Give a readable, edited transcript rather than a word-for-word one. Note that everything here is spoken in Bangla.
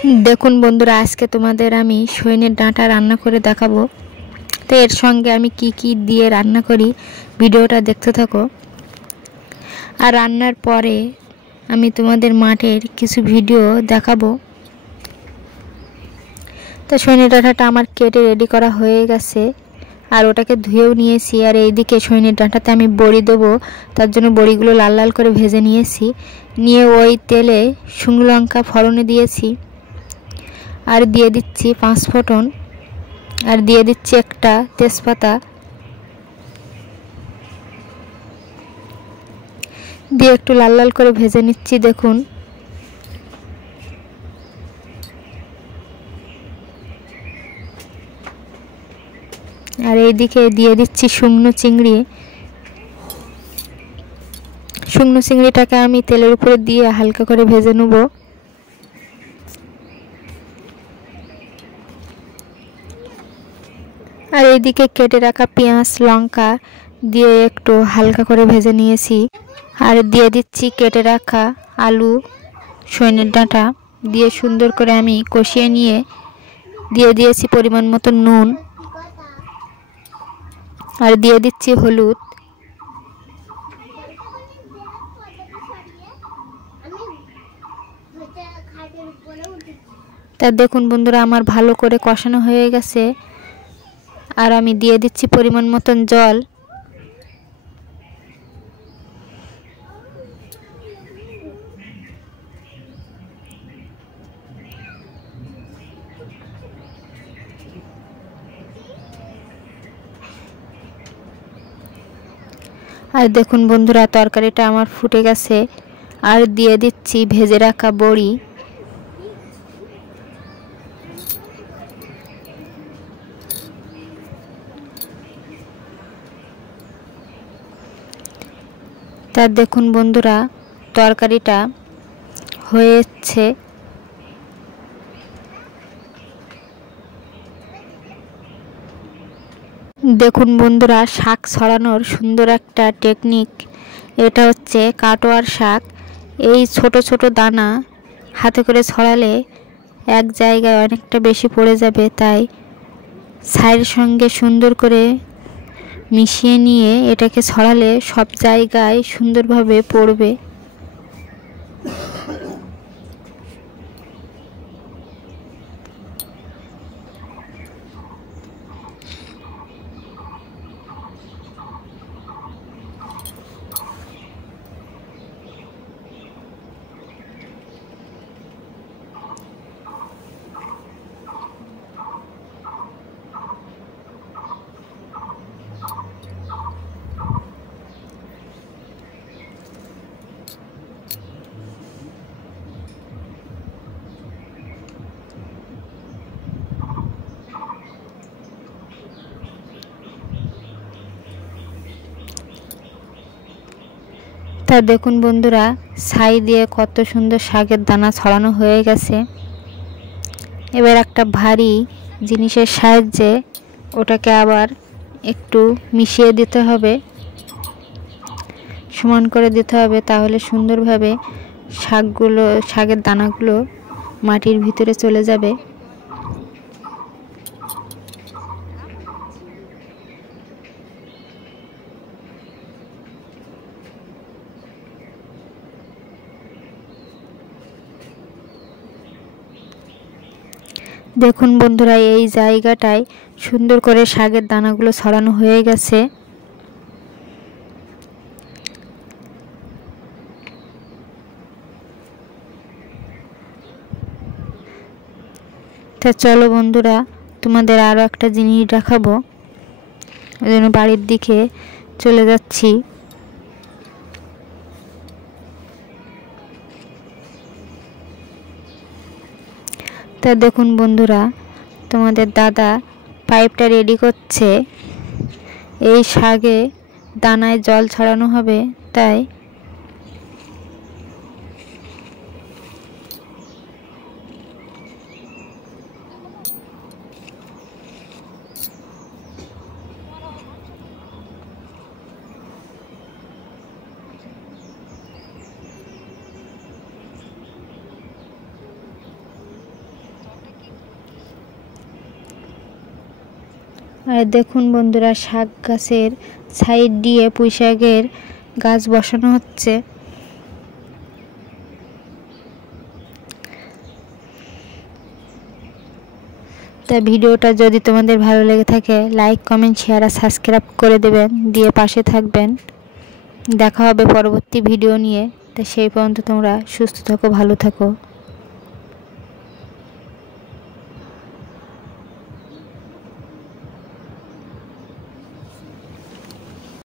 দেখুন বন্ধুরা, আজকে তোমাদের আমি সজনের ডাঁটা রান্না করে দেখাবো। তো এর সঙ্গে আমি কি কি দিয়ে রান্না করি ভিডিওটা দেখতে থাকো। আর রান্নার পরে আমি তোমাদের মাঠের কিছু ভিডিও দেখাবো। তো সজনের ডাঁটাটা আমার কেটে রেডি করা হয়ে গেছে, আর ওটাকে ধুয়েও নিয়েছি। আর এইদিকে সজনের ডাঁটাতে আমি বড়ি দেবো, তার জন্য বড়িগুলো লাল লাল করে ভেজে নিয়েছি। নিয়ে ওই তেলে শুকনো লঙ্কা ফোড়নে দিয়েছি, আর দিয়ে দিচ্ছি 5 ফোঁটন, আর দিয়ে দিচ্ছি একটা তেজপাতা, দিয়ে একটু লাল লাল করে ভেজে নিচ্ছি। দেখুন, আর এইদিকে দিয়ে দিচ্ছি শুকনো চিংড়ি। শুকনো চিংড়িটাকে আমি তেলের উপরে দিয়ে হালকা করে ভেজে নেব। আর এইদিকে কেটে রাখা পেঁয়াজ লঙ্কা দিয়ে একটু হালকা করে ভেজে নিয়েছি। আর দিয়ে দিচ্ছি কেটে রাখা আলু, সজনের ডাঁটা দিয়ে সুন্দর করে আমি কষিয়ে নিয়ে দিয়ে দিয়েছি পরিমাণ মতো নুন, আর দিয়ে দিচ্ছি হলুদ। তা দেখুন বন্ধুরা, আমার ভালো করে কষানো হয়ে গেছে, আর আমি দিয়ে দিচ্ছি পরিমাণ মতন জল। আর দেখুন বন্ধুরা, তরকারিটা আমার ফুটে গেছে, আর দিয়ে দিচ্ছি ভেজে রাখা বড়ি। তা দেখুন বন্ধুরা, তরকারিটা হয়েছে। দেখুন বন্ধুরা, শাক ছড়ানোর সুন্দর একটা টেকনিক, এটা হচ্ছে কাটোয়ার শাক। এই ছোট ছোট দানা হাতে করে ছড়ালে এক জায়গায় অনেকটা বেশি পড়ে যাবে, তাই ছাইয়ের সঙ্গে সুন্দর করে মিশিয়ে নিয়ে এটাকে ছড়ালে সব জায়গায় সুন্দরভাবে পড়বে। তা দেখুন বন্ধুরা, ছাই দিয়ে কত সুন্দর শাকের দানা ছড়ানো হয়ে গেছে। এবার একটা ভারী জিনিসের সাহায্যে ওটাকে আবার একটু মিশিয়ে দিতে হবে, সমান করে দিতে হবে, তাহলে সুন্দরভাবে শাকের দানাগুলো মাটির ভিতরে চলে যাবে। দেখুন বন্ধুরা, এই জায়গাটায় সুন্দর করে শাকের দানাগুলো ছড়ানো হয়ে গেছে। তা চলো বন্ধুরা, তোমাদের আরও একটা জিনিস দেখাবো, ওই জন্য বাড়ির দিকে চলে যাচ্ছি। তা দেখুন বন্ধুরা, তোমাদের দাদা পাইপটা রেডি করছে। এই শাকে দানায় জল ছড়ানো হবে, তাই আর দেখুন বন্ধুরা, শাক গাছের সাইড দিয়ে পুঁই শাকের গাছ বসানো হচ্ছে। তা ভিডিওটা যদি তোমাদের ভালো লেগে থাকে লাইক, কমেন্ট, শেয়ার আর সাবস্ক্রাইব করে দেবেন, দিয়ে পাশে থাকবেন। দেখা হবে পরবর্তী ভিডিও নিয়ে। তা সেই পর্যন্ত তোমরা সুস্থ থাকো, ভালো থাকো।